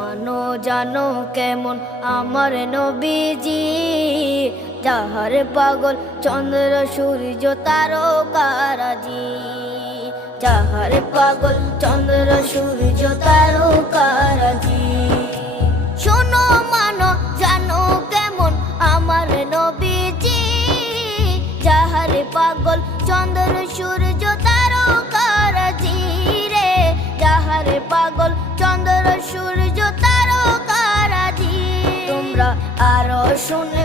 মানো জানো কেমন আমার নবীজি, যাহার পাগল চন্দ্র সূর্য তারকারাজি, যাহার পাগল চন্দ্র সূর্য তারকারাজি। শোনো মানো জানো কেমন আমার নবীজি, যাহার পাগল চন্দ্র সূর্য তারকারাজি রে, যাহার পাগল চন্দ্র সূর্য তারকারাজি। তোমরা আরো শুনে